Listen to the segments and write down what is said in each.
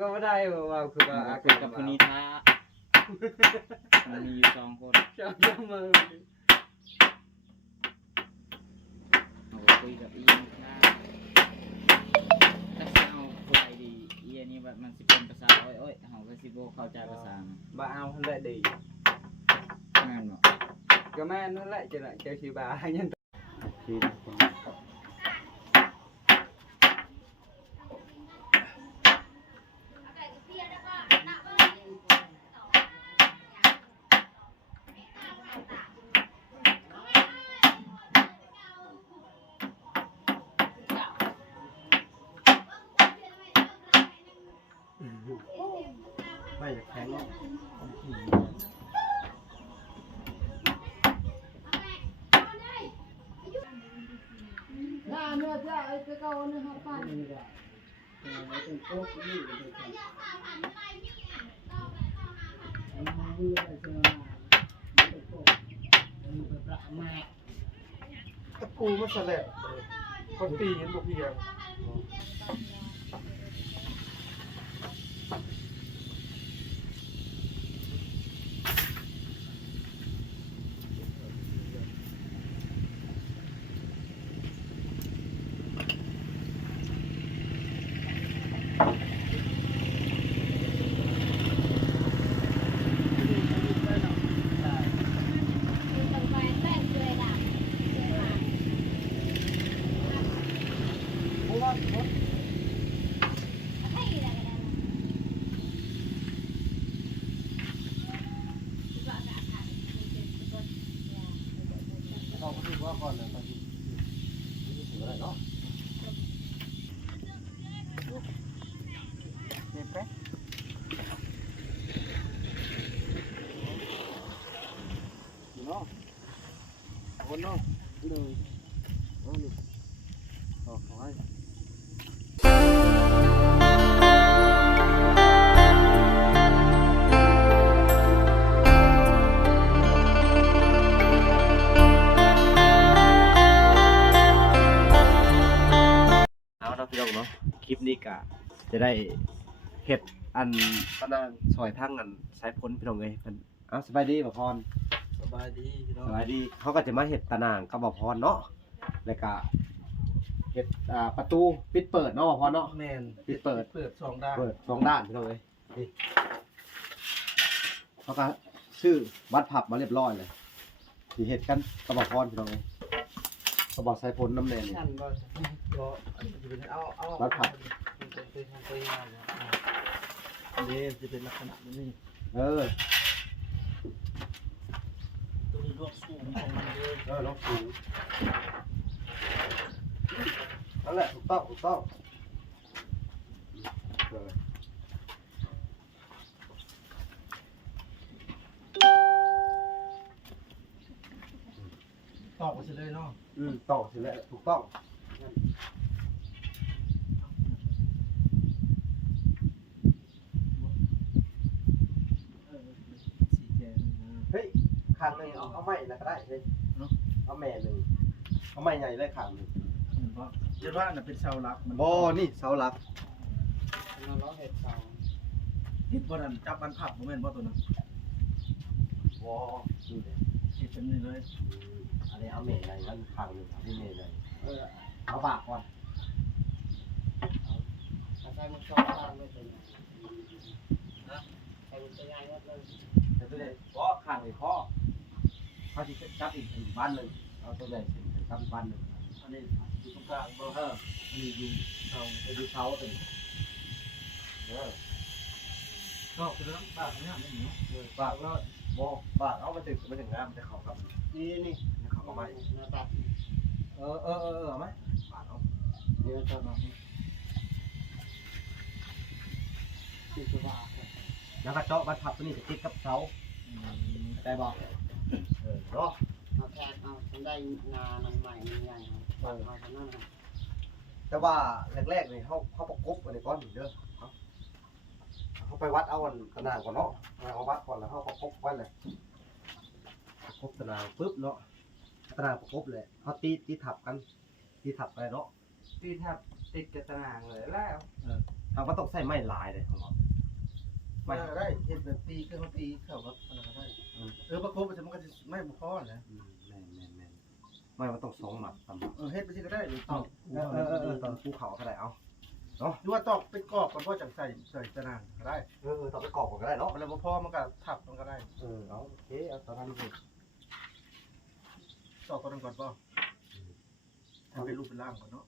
ก็ไม่ได้ว่าคือว่าคุยกับพนิธามันมีอยู่2 คนชอบยกมือเขาคุยกับอีนิธาถ้าเอาคนใดดีอีอันนี้แบบมันสิเป็นภาษาโอ้ยเขาก็สิบ่เข้าใจภาษาบ้าเอาทันได้ดีแม่นบ่ก็แม่นั่นแหละจะเจ้าชีบาให้ยันโอเคไม่แข็งน่าเนื้อจะไอ้เจ้าเนื้อปั้นเป็นโต๊ะนี่เป็นตะปูมันแสลบคนตีเห็นบ่เพียงเราก็คิดว่าก่อนนะตอนนี้ถืออะไรเนาะเจ็บไหมเนาะคนเนาะเลยเอาหนึ่งต่อขอให้พี่น้องเนาะคลิปนี้ก็จะได้เห็ดอันปนางซอยทั้งอันสายพ้นพี่น้องเลยมันสบายดีบ่พรสบายดีพี่น้องสบายดีเขาก็จะมาเห็ดตะนางกับบ่พรเนาะแล้วก็เห็ดประตูปิดเปิดเนาะบ่พรเนาะแมนปิดเปิด2 ด้านเปิด2 ด้านพี่น้องเลยนี่เขาก็ซื้อวัดผับมาเรียบร้อยเลยสิเห็ดกันกับบ่พรพี่น้องเลยเขาบอกสายพ้นน้ำแน่นี่นั่นก็จะเป็นเอาวัดผับอันนี้จะเป็นลักษณะนี้ตัวนี้ลวกสูงของมันเลยลอกสูงนั่นแหละถูกต้องตอกไปเลยเนาะต่อสิแหละถูกต้องเฮ้ยคางหนึ่งเอาไม้แล้วก็ได้เฮ้ยเอาแม่หนึ่งเอาไม้ใหญ่เลยคางหนึ่งเดี๋ยวว่าน่ะเป็นเสาหลักมันบ่นี่เสาหลักเราล้อเห็ดเสา เฮ็ดบ่นั่นจับบันพับบ่แม่นบ่ตัวนั้นบ่นี่เด้ เฮ็ดเป็นนี่เลย อันนี้เอาแม่ใหญ่นั่นคางหนึ่งเอาที่แม่ใหญ่เอาปากก่อนใส่มัน2 ด้านไม่เป็นนะใส่มันง่ายมากเลยแต่ตัวนี้บ่คางนี่พ่อเขาสิจับอีกบ้านหนึ่งเอาตัวใหญ่สิจับบ้านหนึ่งอันนี้อยู่ตรงกลางบ่นี่อยู่เสาดูเสาตึงก็คือน้ำปากเนี่ยนี่เนาะ ปากแล้วบ่ปากเอามาถึงงามแต่เขากับนี่เขาก็ไม่หน้าตัดเอาไหมปากเอาเดี๋ยวจะมาที่จะว่าแล้วก็เจาะบรรทัดตัวนี้จะติดกับเสาใจบอกเนาะเอาแทนเอาทำได้งานใหม่ใหญ่เอาทำนั่นนะแต่ว่าแรกๆนี่เขาประกบกันในก้อนเด้อเขาไปวัดเอาอันตะนางก่อนเนาะเอาวัดก่อนแล้วเขาประกบไว้เลยประกบตะนางปุ๊บเนาะตะนางประกบเลยเขาตีทับกันตีทับไปเนาะที่แทบติดกับตะนางเลยแล้ว ทางมันต้องใส่ไม้หลายเลยของเรา ไม่ได้เห็นแบบตีเครื่องตีเข้ากับอะไรก็ได้ประคบมันจะไม่บุพอนะ แม่นไม่มันต้อง2หมัดตำ เฮ็ดไปสิก็ได้หรือตอก ตอนภูเขาก็ได้เอา หรือว่าตอกเป็นกรอบก่อนพ่อจังใส่ตะนางก็ได้ ตอนไปกรอบก็ได้เนาะ แล้วพอมันก็ทับมันก็ได้ เอาโอเคเอาตอนนั้นสิ ตอกก่อนป่ะทำเป็นรูปเป็นร่างก่อนเนาะ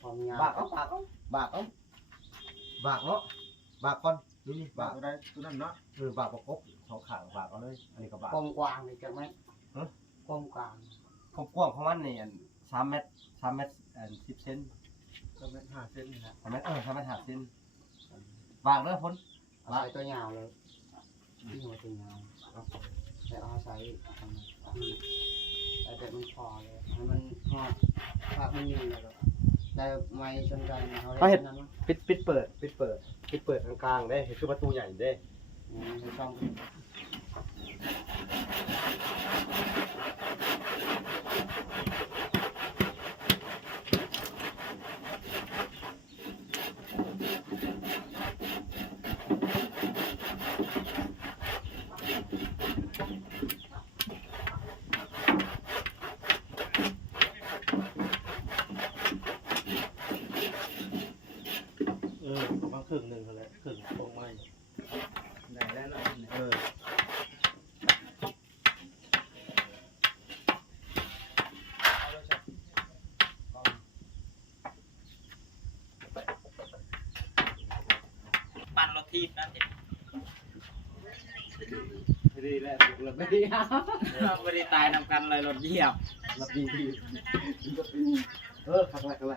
ความยาว บากเอาบากเนาะบากก่อนนี่ บา บาก ก็ได้ตัวนั้นเนาะ บากประกบ2ข้างบากเอาเลยอันนี้ก็บาก กว้างนี่จักไหมกว้าง ความกว้างของมันนี่3 เมตร10 เซน ก็เป็น5 เซนนี่แหละ 3 เมตร3 เมตร5 เซนบากเด้อพ้น ใส่ตัวยาวเลยที่หัวตัวยาวแต่เอาใส่แต่มันพอเลยให้มันหอดผักมันยืนเลยแต่ไม่ชนกันเขาเล่นนั้นมั้ง ปิดเปิดกลางๆได้คือประตูใหญ่เด้ ช่อง ประมาณครึ่งนึงนั่นแหละครึ่งตรงไม้ ได้แล้วเนาะ ปั่นรถทีบนั่นเอง ดีแล้วถูกแล้วไม่ดี ไม่ได้ตายนำกันเลยรถเหยียบ รับดีขักอะไร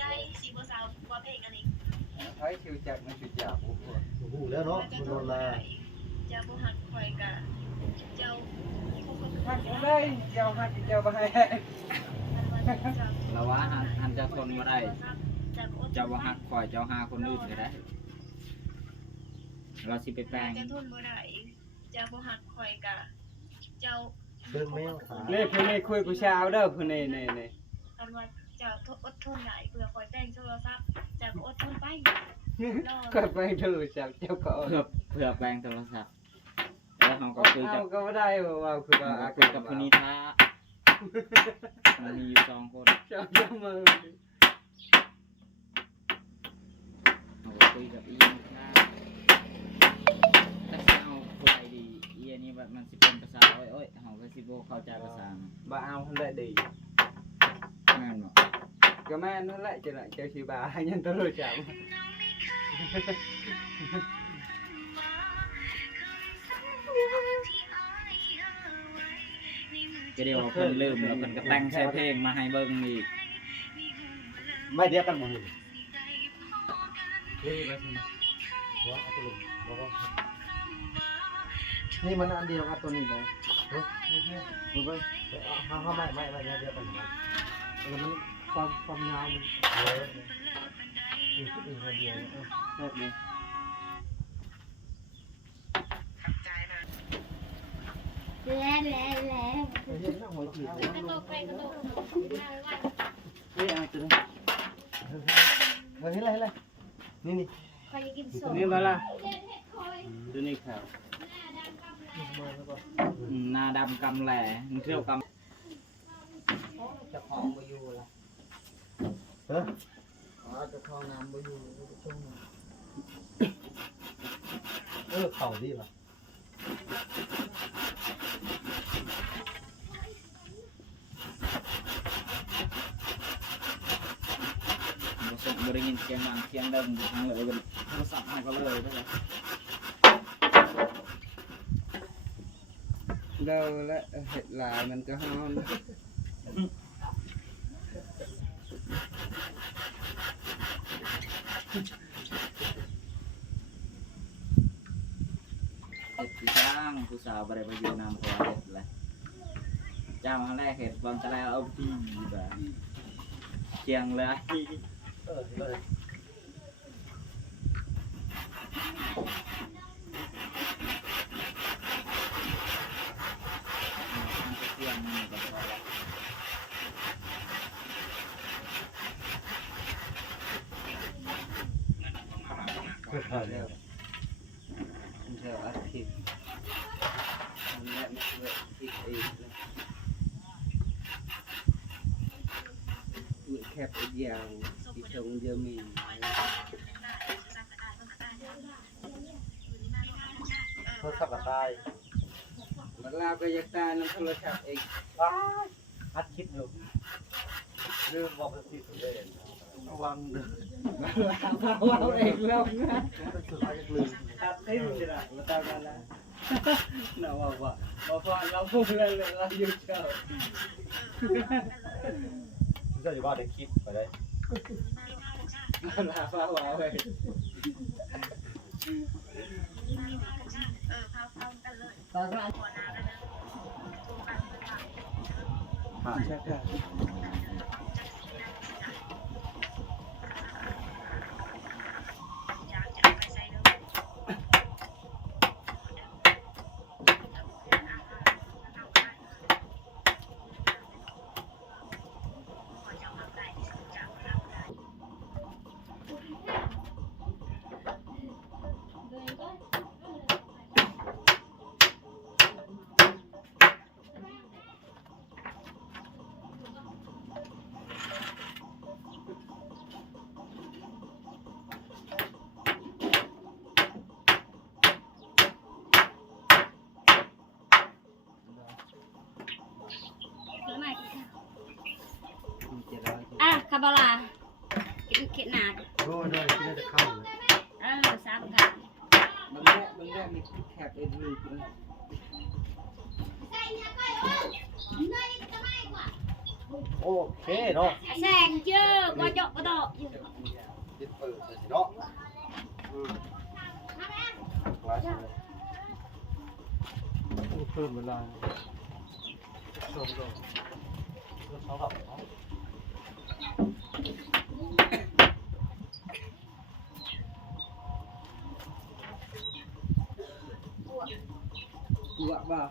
ได้สีบัวสาวบัวเพลงอันนี้ ใช้คิวจักมันคิวจัก โอ้โหแล้วเนาะมันโดนละ เจ้าบัวหักคอยกะเจ้าผู้คน หักเลยเจ้าหักเจ้าไป เราว่าหันจะทนมาได้เจ้าว่าหักคอยเจ้าหาคนอื่นก็ได้เราสิไปแปลง จะทนบ่ได้เจ้าบัวหักคอยกะเจ้า เบิ่งแมวขา นี่เพื่อนคุยผู้ชายเด้อเพื่อนนี่ กันว่าเจ้าอดทนได้เพื่อคอยแต่งโทรศัพท์เจ้าก็อดทนไป ก็ไปดูจับเจ้าก็ เพื่อแปลงโทรศัพท์แล้วเราก็คุยกับ ก็ไม่ได้ว่าคือว่า คุยกับพนิธามันมีอยู่2 คน เจ้าจะมือ เราก็คุยกับอีนิธาถ้าเอาผู้ใดดีอีอันนี้แบบมันสิเป็นภาษาโอ้ยเขาก็สิบ่เข้าใจภาษา บ่เอาคนได้ดี แม่นบ่ ก็แม่นั่นแหละจะเจ้าชีบายันตัวรู้จัก ก็เดี๋ยวเพิ่นลืมแล้วเพิ่นก็แต่งใส่เพลงมาให้เบิ่งอีก ไม่เดียวกันหมดเลย นี่มันอันเดียวกับตัวนี้เลย ดูไปเขาไม่เดียวกันหมด แล้วมันความยาวมันคือตัวเดียวแบบนี้ แล่แล่แล่ เห็นหน้าหัวขีด กระโดดไปกระโดด นี่เอาตัวนี้ วันนี้อะไรนี่ ใครจะกินสด นี่มาละ ตัวนี้ขาว หน้าดำกำแหล่มันเที่ยวกำ จะคลองไปอยู่ละ จะคลองน้ำไปอยู่ช่วง เข่าดีป่ะ บ่ได้ยินเสียงดังเสียงดังอยู่ทางเลยโทรศัพท์ให้ก็เลยได้เลย เดินและเห็ดลายมันก็ฮ้อน เฮ็ดผู้สร้างผู้สาวบ่ได้ไปอยู่นำเพราะว่าเฮ็ดแหละเจ้ามาแรกเฮ็ดบางตะแล้วเอาพี่แบบเจียงเลย เลย เสียงนี่ก็พอแล้ว เดี๋ยวอัดคลิปมันแหละไม่เคยคิดอีกเลยแคบอีกอย่างที่ชงเยอะมี โทรศัพท์ก็ตาย แล้วเราก็อยากตายน้ำโทรศัพท์เอง อัดคลิปอยู่ลืมบอกเป็นสิสุดเลย ระวังเด้อ เราเองเรา เป็นสุดท้ายก็ลืม ตัดให้ดูสิล่ะมาตามกันแล้วเราบอกว่าพอเราพูดเลยเราหยุดเจ้า เจ้าอยู่บ้านได้คลิปไปได้ ลาฟ้าหวานเลย ตอนนั้น ใช่ค่ะ อ่ะคาบาลาเข็นหนาด โดยที่น่าจะเข้าเลย สามกัน มันแรกมีแคบเอ็นรูปเลย โอเคเนาะ แสงเยอะก็เจาะก็ดอกอยู่ ติดเปิดเลยเนาะมาใช่ไหม เพิ่มเวลาสองดอก เขาแบบ กูว่าบ้า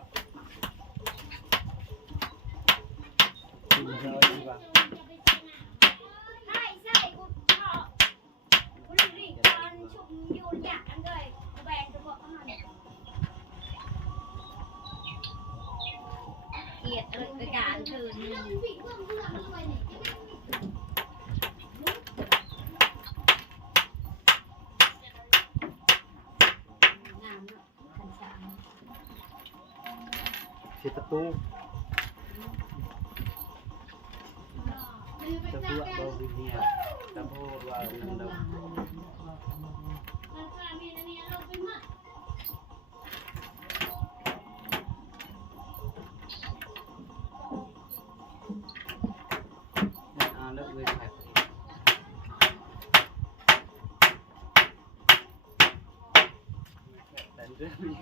ใช่กูชอบกูรีบตอนชุมยูนอยากอันเลยแบนจะบอกอาหารเกลียดอะไรการเชิญงามเนาะขันสาม เสียประตู จะพูดว่าวิญญาจะพูดว่าเรา เลิกเว้ยแคบแต่เรื่องนี้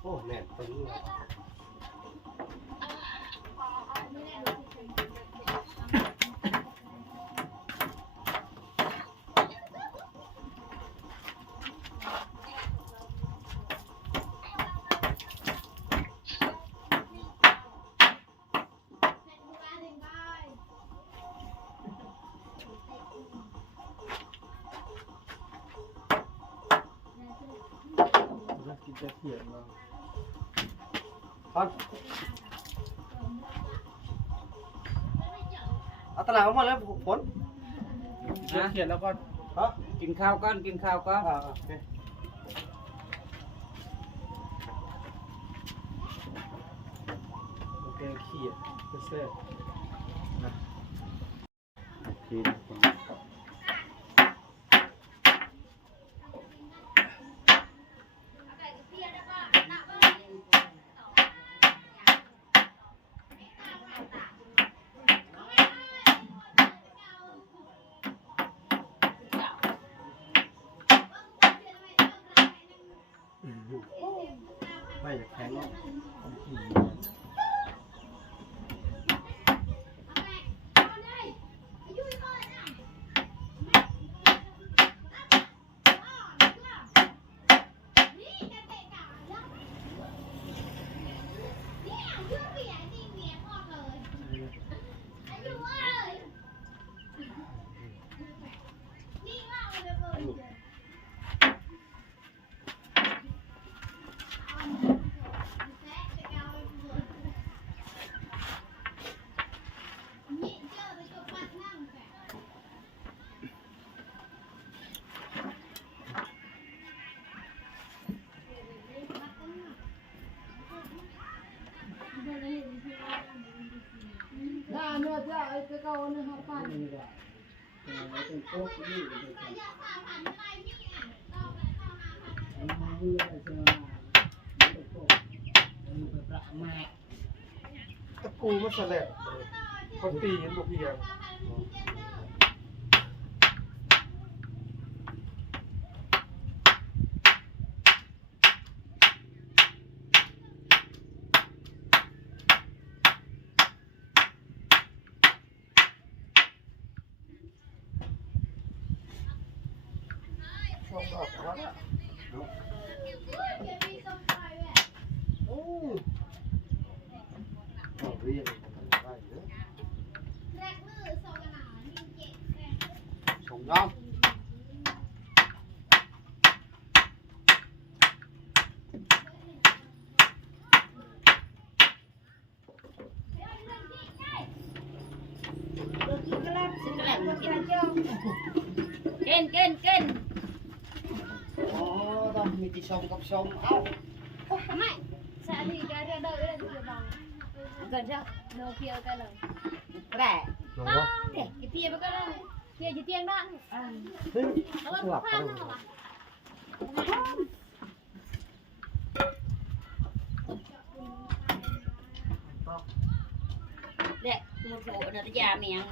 โอ้แน่นตรงนี้ กินแต่เขียนมา ครับเอาตลาดมาแล้วผล เขียนแล้วก็ ฮะ กินข้าวก่อนกินข้าวก่อน โอเค โอเคเขียนเซ่ โอเค ไม่จะแข็งเนาะ เ เนื้อเจ้าไอ้เก่าเนื้อหัวฟัน นี่ก็เป็นโต๊ะที่อยู่ในการมาเรื่อยๆเจ้าโต๊ะมันเป็นประมาณ ตะปูมันแสลบคนตีเห็นบ่เพียง ชอบออกครับโอ้เรียนได้เยอะชงน้ำ กิน อ๋อต้องมีที่ชมกับชมเอ้า ไม่สาธิตการเดินเรื่องที่บ้างเกินเจ้าโนเพียวกันเลยแหละ เนาะ เด็กเพียวก็ได้เพียวจะเตียงได้ เฮ้ย แล้วก็ หลับ พั กั ง น เด็กมือโผล่นาฬิกาเมียง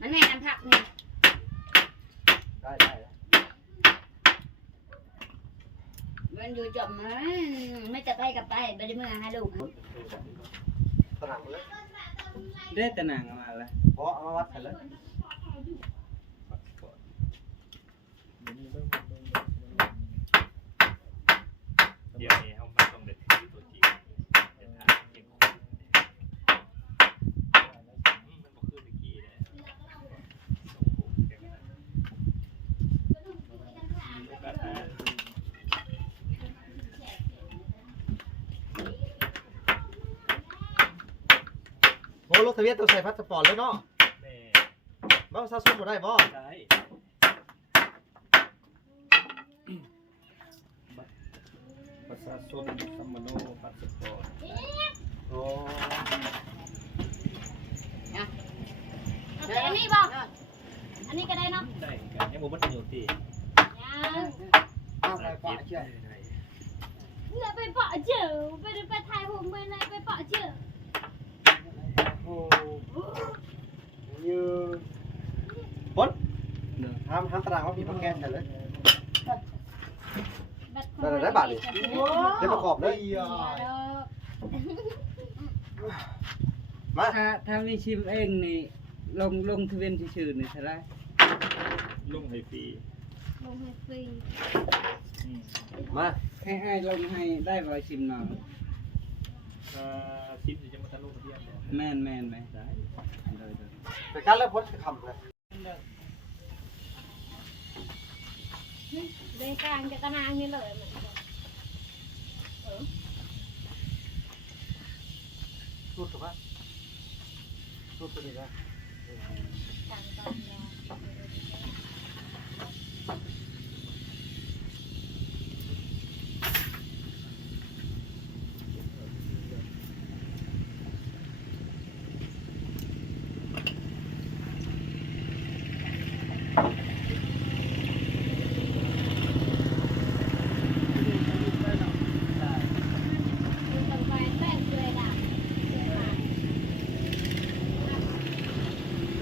มันแม่น้ำผักนี่ ได้ มันอยู่จมไม่จะไปกับไปไปได้เมื่อฮะลูก ตนังเลย ได้แต่หนังมาแล้ว เพราะเอามาวัดกันเลย เดี๋ยวนี้เขาไม่ต้องเด็ดที่ตัวจริงเด็ดหาเก็บของมันก็คือตะกี้เลยโอ้รถทะเบียนต้องใส่พาสปอร์ตเลยเนาะ แม่ บ้าซาซุ่มบ่ได้บ่ ใช่ประชาชนสัมมโนพาสปอร์ต โอ้ อันนี้บอกอันนี้ก็ได้เนาะ ได้กันยังบ่มันอยู่ที่ ยัง เอาไปปะเชื่อ เราไปเปาะเจอไปถ่ายผมไปไหนไปเปาะเจอ โหยืนปนห้ามตารางว่าพี่พักแกนใส่เลยได้บาทดิได้ประกอบเลยมา ถ้ามีชิมเองนี่ลงทะเบียนชื่อๆนี่เท่าไหร่ ลุงให้ฟรี ลงให้ฟรี มา ให้ลงให้ได้บ่ชิมหน่อย ชิปจะมาทะลุทะเบียนเนี่ย แม่นไหม ได้ ไปกันแล้วพ้นคำเลย เดินกลางจะกระนางนี่เลยมัน รูดถูกปะรูดตัวนี้นะ กลางยา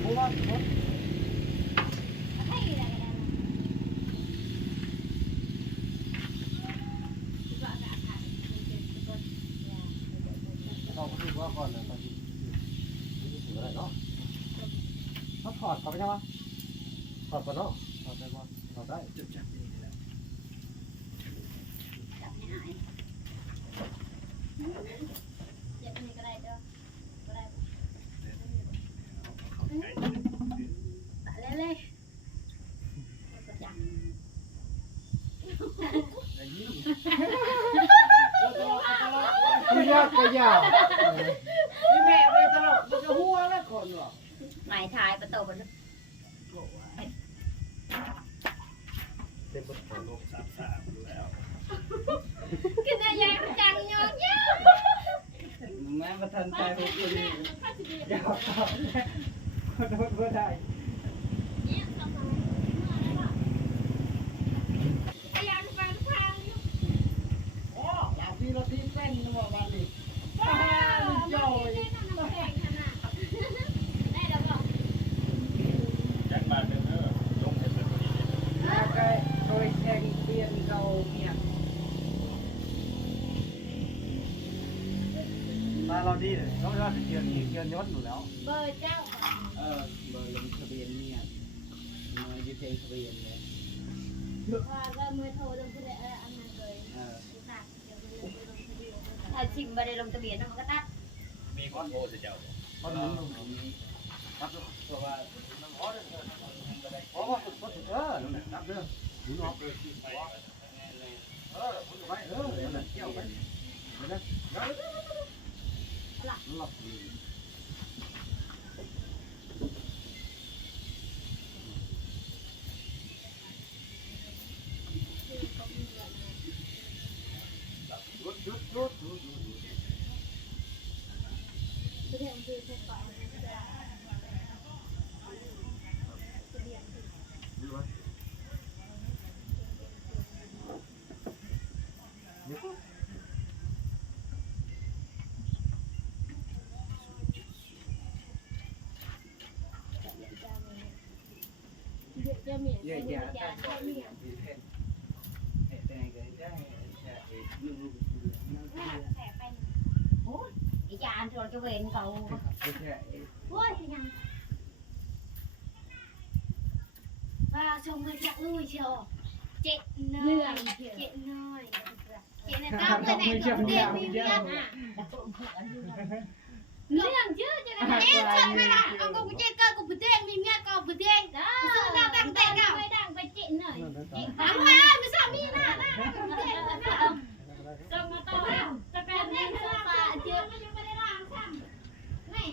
เพราะว่า เราก็คือว่าก่อนนะตอนนี้ถืออะไรเนาะเขาถอดก่อนไปใช่ไหมถอดก่อนเนาะถอดได้ไหมถอดได้จุดจับนี่แหละ เด้อบ่ได้ตะเลยก็จัง คือยากก็ยากนี่แม่ไปตลกมันจะหัวแล้วคนหรอ หมายทายประตูบ่ เต็มบทของ 33อยู่แล้ว กินอะไรมันจังยอกยาว แม่มาทันใจพวกนี้ ยาวโดนบ่ได้ พยายามฟังทางอยู่ โอ้หลับที่เราที่เต้นนะวันนี้ บ้าเจ้าเลยน้ำแข็งขนาดได้แล้วบอก จักบาทเด้อลงให้เพิ่นบ่ดีเด้อ แล้วก็โดยแข่งเปลี่ยนเขาเมีย มาเราดีเลยเขาไม่ว่าจะเกียนยศอยู่แล้ว เบอร์เจ้า เบอร์ลงทะเบียนเมียมาอยู่เพลงทะเบียนเลย ว่าก็มือโทรลงทะเบียนอันนั้นเลยถ้าชิมบ่ได้ลงทะเบียนมันก็ตัด มีคนโทรสิเจ้า ตอนนี้ครับเพราะว่าสุดรับเด้อหมุนออกเลยหมุนไว้เกี่ยวไปนะหลับ เยอะแยะแต่ก่อนเรียนที่เล่นแต่งกันได้แต่ลูก แผลไปโอ้ยอีจานโทรจะเวนเขา ไม่ใช่ โอ้ยยังว่าชมมาจากลุยเชียวเจ็ดน้อยเจ็ดน้อยเจ็ดน้อยก็เลยไหนเด็กมีเมียอ่ะเรื่องชื่อจะได้เอ๊ะฉันไม่ได้เอากูเจ๊ก็กูเจ๊มีเมียก็กูเจ๊ซื้อดาวตั้งแต่เก่าไปดังไปเจ็ดหน่อยถามว่าไม่ทราบมีหน้ากูเจ๊จงมาต่อจะเป็นเรื่องโซฟาเจ๊ไม่ยังไม่ได้ล้างซ้ำนี่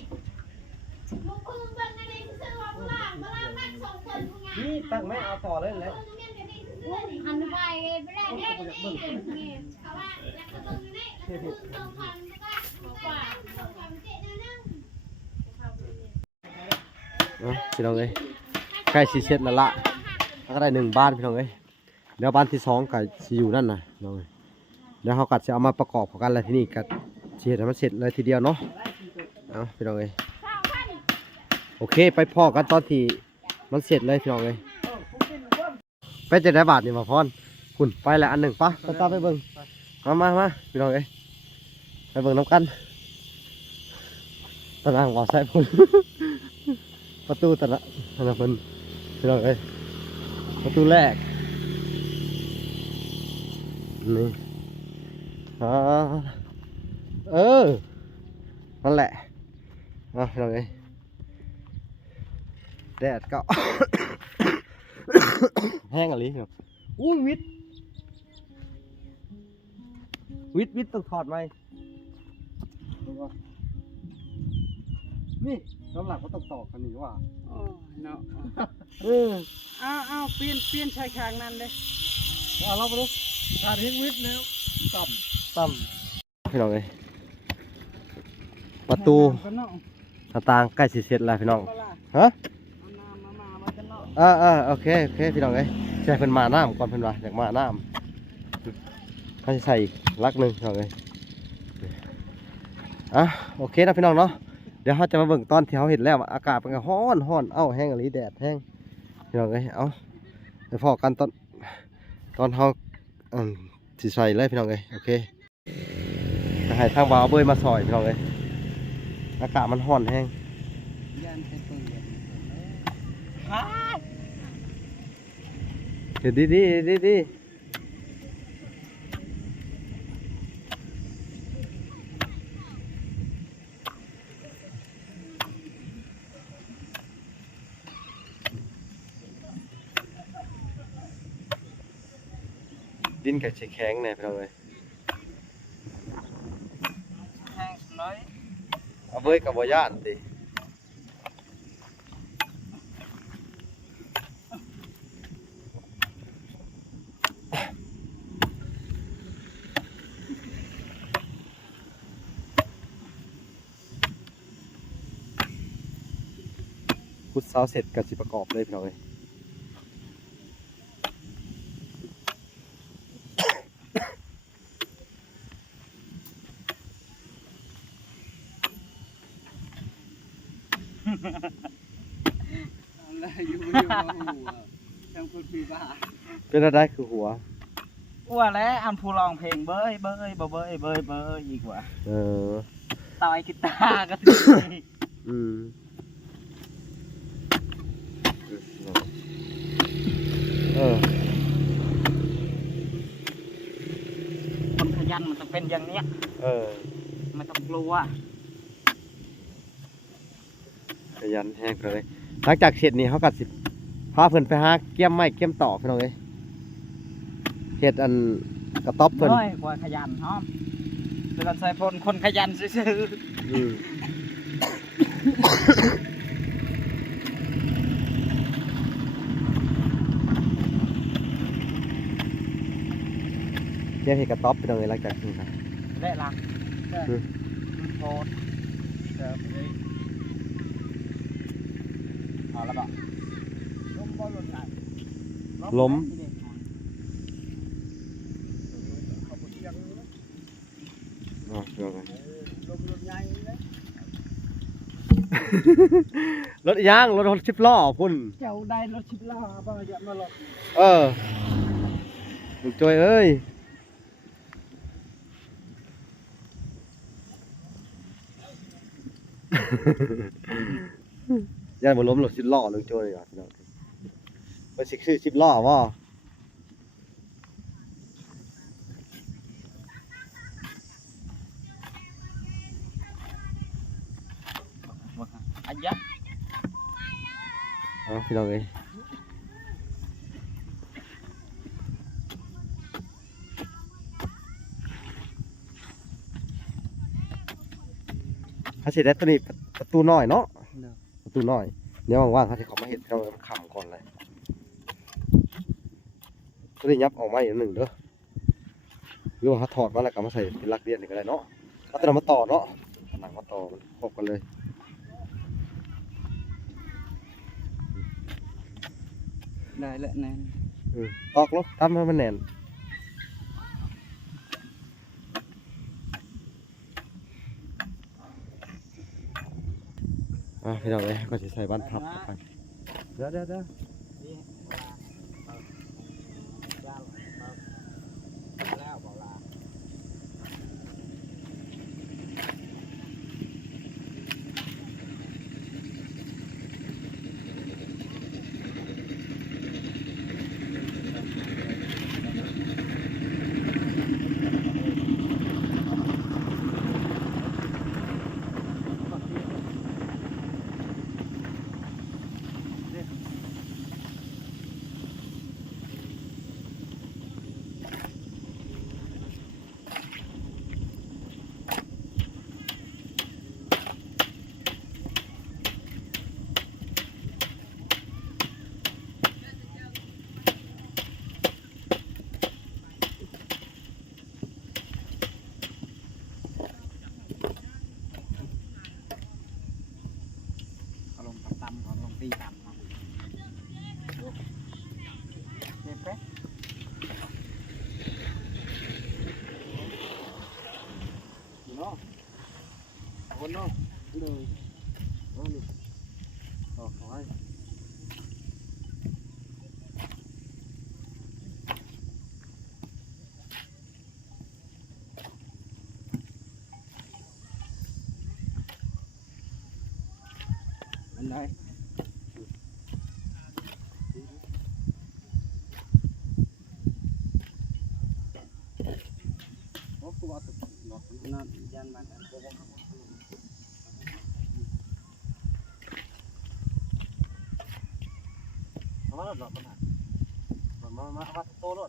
มึงพึ่งเบิ่งในนี้ซื้อว่ามึงล้างแม่งส่งคนมึงไง นี่ตั้งไม่เอาต่อเลยแล้ว หันไปไปได้เด้นี่เขาว่าแล้วก็เบิ่งนี่แล้วก็ส่งพันก็ว่าส่งพันเจ๊นั่นนึง พี่น้องเอ้ยใกล้สิเสร็จแล้วละแล้วก็ได้1บ้านพี่น้องเอ้ยเดี๋ยวบ้านที่2ก็สิอยู่นั่นน่ะน้องเอ้ยเดี๋ยวเฮาก็จะเอามาประกอบเข้ากันแล้วที่นี่ก็สิเฮ็ดให้มันเสร็จเลยทีเดียวเนาะเอาพี่น้องเอ้ยโอเคไปพอกันตอนที่มันเสร็จเลยพี่น้องเอ้ยไปจะได้บาทนี่มาพรคุณไปแล้วอันหนึ่งปะไปตามไปเบิ่งมาพี่น้องเอ้ยไปเบิ่งน้ำกันตารางว่าใส่พุ่น ประตูตารางนะเพิ่นพี่น้องเอ้ยประตูแรกนี่นั่นแหละพี่น้องเอ้ยแดดก็ แห้งอะไรเนาะอุ้ยวิทย์ต้องถอดไหมนี่น้ำหลักก็ต้องตอกกันนี่ว่า โอ้เนาะ เอาเปลี่ยนชายคางนั่นเลย เอาเราไปดู การทิ้งวิทย์แล้วต่ พี่น้องเลยประตู ก็เนาะ หน้าต่างใกล้สิเสร็จแล้วพี่น้อง ก็ล่ะ ฮะ เอาน้ำมากันเนาะ โอเคพี่น้องเลยใช่เพิ่นมาน้ำก่อนเพิ่นว่าอยากมาน้ำเขาจะใส่อีกลักหนึ่งพี่น้องเลยโอเคนะพี่น้องเนาะเดี๋ยวเขาจะมาเบิ่งตอนที่เขาเห็นแล้วอากาศมันก็ร้อนเอ้าแห้งอะไรแดดแห้งพี่น้องเลยเดี๋ยวพอกันตอนเขาสิใส่เลยพี่น้องเลยโอเคจะให้ทางบ่าวเบยมาซอยพี่น้องเลยอากาศมันร้อนแห้ง ยันไปเปิด เดี๋ยวดี ดินกับแข็งๆแน่พี่น้องเอ้ย แห้งน้อย เอาเว้ยกับบ่ย่านติขุดเสาเสร็จก็สิประกอบเลยพี่น้องเอ้ย อะไรอยู่หัวจังคุณพี่บ้า เป็นอะไรคือหัว ว่าแล้วอันผู้ร้องเพลงเบ้ยเบ้ยบ่เบ้ยเบ้ยเบ้ยอีกว่า เออ ต่อยกีตาร์ก็ถึง อืมเออ คนขยันมันจะเป็นอย่างเนี้ย เออ ไม่ต้องกลัว ขยันแห้งเลยหลังจากเสร็จนี่เขากัดสิพาเพิ่นไปหาเกี้ยมไม้เกี้ยมต่อพี่น้องเอ้ยเฮ็ดอันกระต๊อบเพิ่น เฮ้ยกว่าขยันหอมเวลาใส่พลคนขยันซื่อ อืมเกี้ยมเฮ็ดกระต๊อบพี่น้องเอ้ยหลังจากนี้ครับ ๆได้ละได้มันโทษเดี๋ยวไปเลยเอาละบ่ล้มบ่หล่นไหน ล้ม อ๋อพี่น้องเอ้ย รถอีหย่างรถ10ล้อพุ่น เจ้าได้รถชิบล้อบ่อย่ามาหลอก เออลูกจอยเอ้ย ย่านบ่ล้มรถ10ล้อลูกจอยอ่ะพี่น้องไปสิซื้อ10ล้อบ่ อันยะ เอาพี่น้องเอ้ยเขาสิได้ตัวนี้ประตูน้อยเนาะประตูน้อยเดี๋ยวว่างๆเขาสิเข้ามาเฮ็ดเราขำก่อนเลยตัวนี้ยับออกมาอีกหนึ่งเด้อหรือว่าเขาถอดมาแล้วก็มาใส่เป็นลักเรียนนี่ก็ได้เนาะเอาตัวนั้นมาต่อเนาะผนังมาต่อมันครบกันเลย ได้แล้วแน่น ตอกลงทำให้มันแน่นพี่น้องเลยก็จะใส่บ้านทับเข้าไปเดี๋ยวแล้วบ่ล่ะ ต่ำก่อนลงตีต่ำเนาะเจ็บไหมเนาะคนเนาะเลยเอาหนึ่งต่อขอให้อันไหนโอ้ตัวตุ่นเนาะนั่นยันมันมาแล้วหรอมันมาโตแล้ว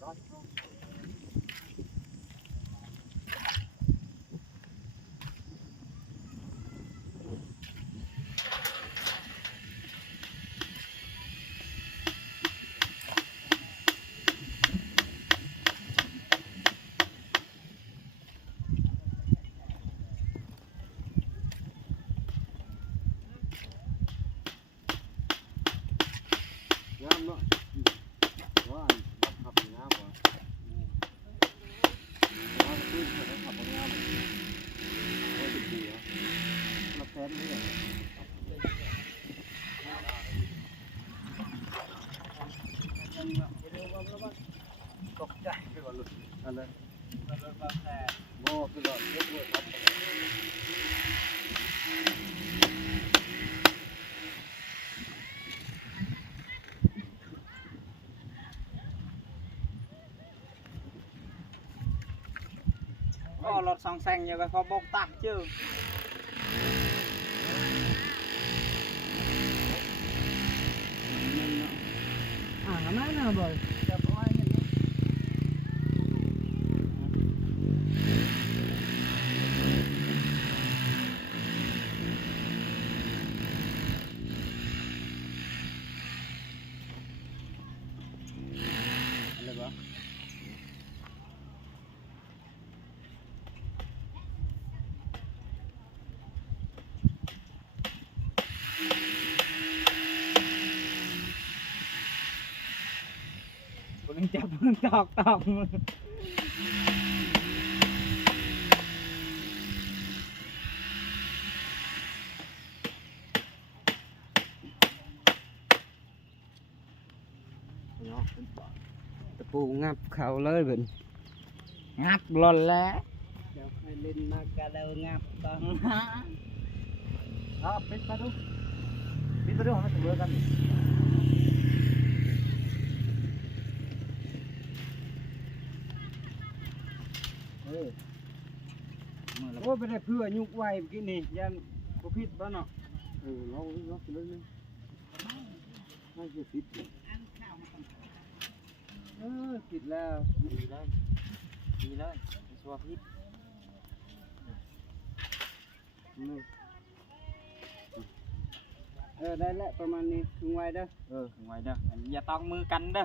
song xanh như vậy có bông tạc chứ nó nói nào rồi Mình chụp mình tọt tọtตะปูงับเข่าเลยเบิ่น ngáp lon lá เดี๋ยวให้เล่นมากะเดางับต้อง ปิดมาดูปิดมาดูให้เสมอกัน โอ้ไปได้เพื่อยุกไว้เมื่อกี้นี่ยันบ่ผิดบ่เนาะเราสิเลยนี่ไม่ใช่ผิดผิดแล้ว đi lên đi lên xua phít ได้แล้วประมาณนี้ถึงไว้เด้อ ngoài đó giờ tao mưa canh đó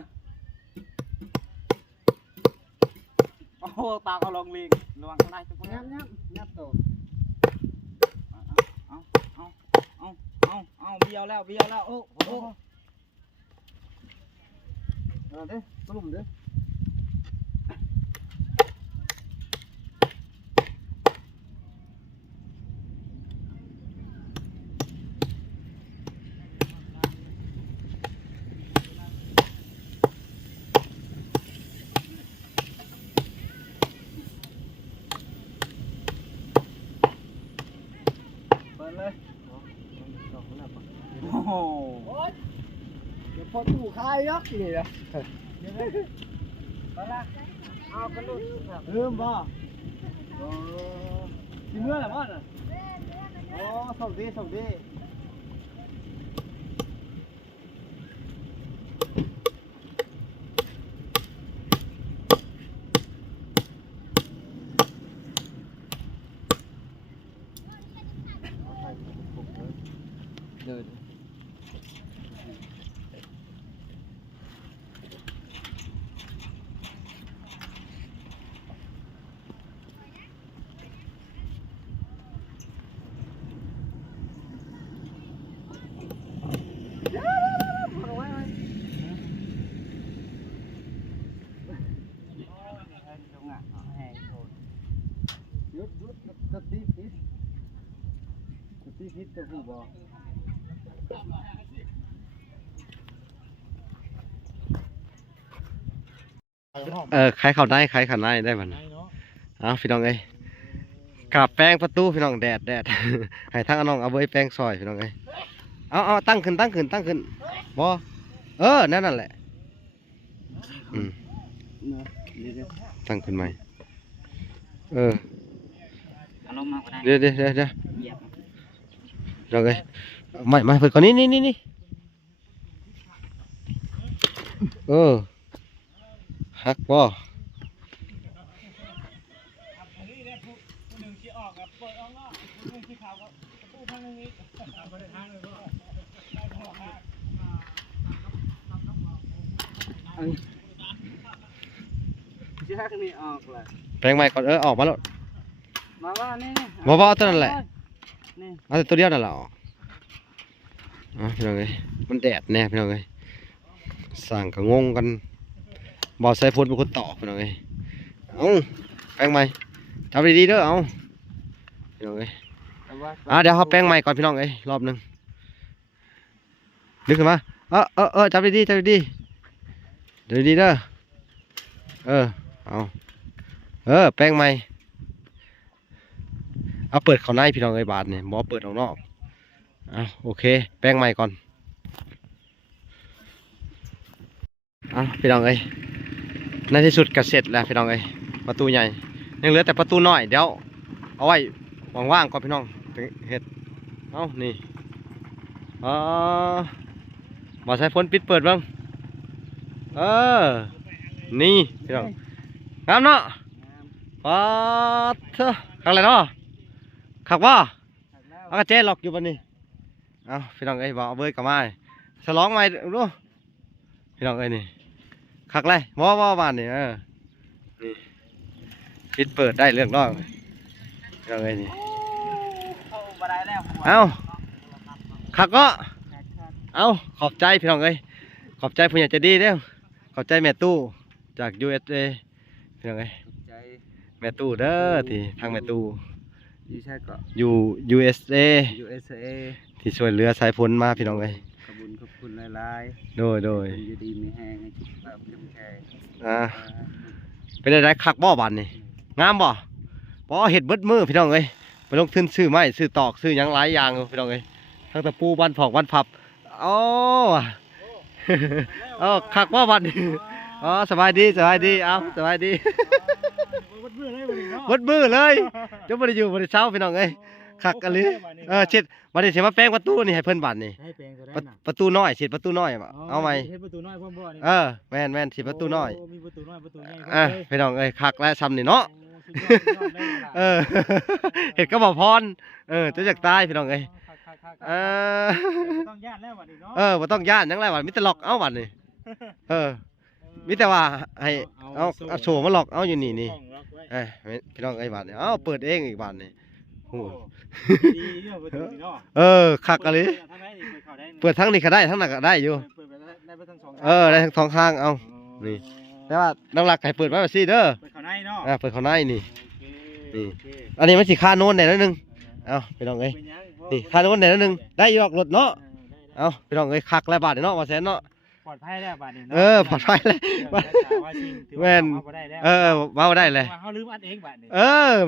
ô tao có lon liền loan cái này tôi งับงับโต เอาเบี้ยวแล้วโอ้โห เด้อกลุ่มเด้อ เปิดเลย โอ้โห เดี๋ยวพอตู้คายยักษ์นี่นะไปละเอากระลุดลืมบ่กินเมื่อไหร่บ้างอ๋อส่งดีเดินยุดสติพิษจะหูบ่ใครเข้าได้ใครเข้าได้ได้บัดเอาพี่น้องเอ้ยกาบแป้งประตูพี่น้องแดด ให้ทั้งน้องเอาไว้แป้งซอยพี่น้องเอ้ยเอาตั้งขึ้นบ่นั่นแหละตั้งขึ้นใหม่เอาลงมาก็ได้ เดี๋ยว เหยียบ เราไงไม่เปิดก่อนนี่ฮักบ่ชื่อฮักนี่ออกเลย แปลงใหม่ก่อนออกมาแล้ว มาว่านี่ บ่ตัวนั่นแหละเอาแต่ตัวเดียวนั่นแหละออกพี่น้องเอ้ยมันแดดแน่พี่น้องเอ้ยสั่งก็งงกันบ่ใส่พ่นเป็นคนต่อพี่น้องเอ้ยแปลงใหม่ทำดีๆเด้อพี่น้องเอ้ยเดี๋ยวเขาแปลงใหม่ก่อนพี่น้องเอ้ยรอบนึงนึกขึ้นมาจับดีๆเดี๋ยวดีๆเด้อแป้งใหม่เอาเปิดเข้าในพี่น้องเอ้ยบาทเนี่ยบ่เปิดออกนอกโอเคแป้งใหม่ก่อนพี่น้องเอ้ยในที่สุดก็เสร็จแล้วพี่น้องเอ้ยประตูใหญ่ ยังเหลือแต่ประตูน้อยเดี๋ยวเอาไว้ว่างๆก่อนพี่น้องเฮ็ดเอ้านี่บ่ใช้ฝนปิดเปิดเบิ่งนี่พี่น้องงามเนาะป๊าดเถอะคักเลยเนาะคักบ่เอากระเจล็อกอยู่บัดนี้เอาพี่น้องเอ้ยบ่เอาเบยกลับมาฉลองใหม่ดูพี่น้องเอ้ยนี่คักเลยบ่บ้านนี่นี่ปิดเปิดได้เรื่องน้องพี่น้องเอ้ยนี่เอาคักก็เอาขอบใจพี่น้องเอ้ยขอบใจผู้ใหญ่ใจดีเด้อขอบใจแม่ตู้จาก USA พี่น้องเอ้ยแม่ตู้เด้อที่ทางแม่ตู้ อยู่ใช่ก็ อยู่ USA USA ที่ช่วยเหลือสายฝนมาพี่น้องเอ้ย ขอบคุณหลาย โดย ๆอยู่ดีมีแห้งให้สุขภาพเข้มแข็ง เป็นได้คักบ่บานนี่งามบ่บ่เฮ็ดเบิดมือพี่น้องเอ้ยไปลงทุนซื้อไม้ซื้อตอกซื้อหยังหลายอย่างพี่น้องเอ้ยทั้งตะปูบ้านผอกบ้านพับคักบ่บานนี่สบายดีเอาสบายดีเบิดมือเลยจะบ่ได้อยู่บ่ได้เช้าพี่น้องเอ้ยคักอะลิเช็ดบัดนี้สิมาแปลงประตูนี่ให้เพิ่นบัดนี่ ให้แปลงก็ได้น่ะ ประตูน้อยเช็ดประตูน้อยเอาไหม เฮ็ดประตูน้อยพร้อมบ่นี่ แม่นสิประตูน้อย มีประตูน้อยประตูใหญ่พร้อมเลย พี่น้องเอ้ยคักและซ้ำนี่เนาะ สุดยอดเลยล่ะ เห็ดก็บ่พรจะจากตายพี่น้องเอ้ย ต้องย่านแล้วบัดนี้เนาะ บ่ต้องย่านหยังไรบัดมีแต่ล็อกเอาบัดนี่มีแต่ว่าให้เอาโซ่มาล็อกเอาอยู่นี่พี่น้องเอ้ยบัดนี่เปิดเองอีกบัดนี่โอ้ ดีเนาะประตูนี่เนาะ คักอะลิเปิดทั้งนี้ก็ได้ทั้งนั้นก็ได้อยู่ เปิดไปได้ทั้งสอง ได้ทั้งสองข้างเอานี่แต่ว่าน้ำหลักให้เปิดไว้แบบซี่เด้อ เปิดเข้าในเนาะ เปิดเข้าในนี่อันนี้มันสิค่าโน้นได้นิดนึงเอาพี่น้องเอ้ยนี่ค่าโน้นได้นิดนึงได้ยกรถเนาะเอาพี่น้องเอ้ยคักแล้วบาทเนาะว่าแสนเนาะ ปลอดภัยแล้วบัดนี้เนาะ ปลอดภัยเลยแม่นเมาได้เลย เฮาลืมอันเองบัดนี้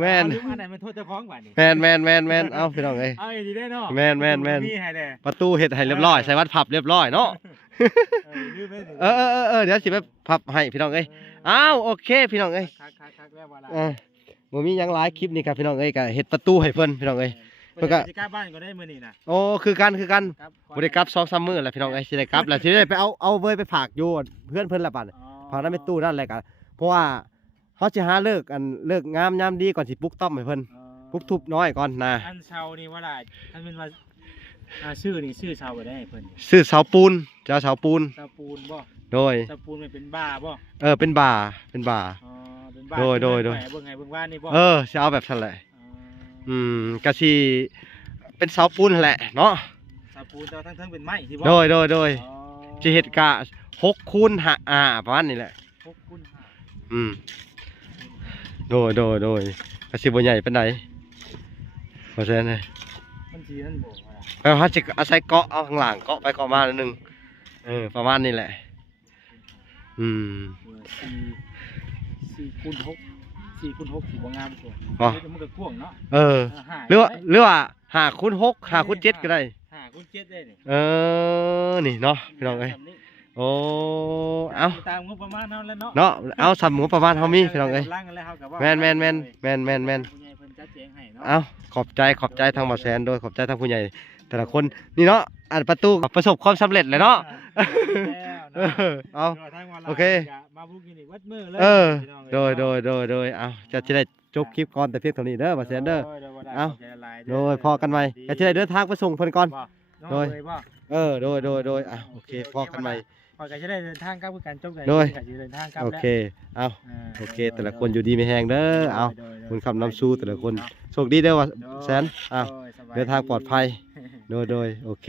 แม่น ลืมอันไหนมันโทษเจ้าของบัดนี้ แม่นเอาพี่น้องเอ้ย เอาดีได้เนาะ แม่น มีให้แน่ ประตูเฮ็ดให้เรียบร้อยใส่วัดพับเรียบร้อยเนาะ ลืมไปสิ เดี๋ยวสิไปพับให้พี่น้องเอ้ยอ้าวโอเคพี่น้องเอ้ย คักแล้วว่าล่ะ บ่มีหยังหลายคลิปนี่ครับพี่น้องเอ้ยก็เฮ็ดประตูให้เพิ่นพี่น้องเอ้ย เพิ่นก็สิกลับบ้านก็ได้มื้อนี้น่ะ โอ้คือกันบ่ได้กลับ2-3 มื้อแล้วพี่น้องเอ้ยสิได้กลับแล้วสิได้ไปเอาเว้ยไปฝากอยู่เพื่อนเพิ่นละบัดฝากนำในตู้นั่นแหละก็เพราะว่าเฮาสิหาเลิกงามยามดีก่อนสิปลุกต้อมให้เพิ่นปลุกทุบน้อยก่อนนะ อันเช้านี่ว่าล่ะคันเป็นว่าชื่อนี่ชื่อเช้าบ่ได้เพิ่น ซื้อเสาปูนจะเอาเสาปูน เช้าปูนบ่ โดย เช้าปูนมันเป็นบ้าบ่ เป็นบ่า เป็นบ้า โดย เบิ่งไงเบิ่งว่านี่บ่ สิเอาแบบนั้นแหละก็สิเป็นเสาปูนแหละเนาะ เช้าปูนแต่ทั้งเป็นไม้สิบ่ โดยสิเฮ็ดกะ6 คูณ 5ประมาณนี้แหละ 6 คูณ โดยก็สิบ่ใหญ่ปานใดเพราะฉะนั้น มันสินั่นบ่ว่า แล้วเขาจะอาศัยเกาะเอาข้างหลังเกาะไปเกาะมานิดนึงประมาณนี้แหละ4 คูณ 6 4 คูณ 6สิบ่งามกว่ามันก็กว้างเนาะหรือว่า5 คูณ 6 5 คูณ 7ก็ได้5 คูณ 7ได้นี่ นี่เนาะพี่น้องเอ้ยโอ้เอา ตามงบประมาณเฮาแล้วเนาะ เนาะเอาสำงบประมาณเฮามีพี่น้องเอ้ย ล่างกันแล้วเฮาก็ว่า แม่น ผู้ใหญ่เพิ่นจัดแจงให้เนาะ เอาขอบใจทางบ่อแสนโดยขอบใจทางผู้ใหญ่แต่ละคนนี่เนาะอันประตูประสบความสำเร็จเลยเนาะเอาโอเค มาบุกนี่วัดมือเลย โดยเอาจะได้จบคลิปก่อนแต่เพียงเท่านี้เด้อบ่อแสนเด้อเอาโดยพอกันใหม่จะได้เดินทางไปส่งเพิ่นก่อนโดยโอเคพอกันใหม่ พอก็จะได้เดินทางกลับคือกันจบกัน โดย ก็จะเดินทางกลับ โอ แล้ว เคเอาโอเคแต่ละคนอยู่ดีไม่แห้งเด้อเอาคุณคำนำสู้แต่ละคนโชคดีเด้อว่าแสนเอาเดินทางปลอดภัยโดยโอเค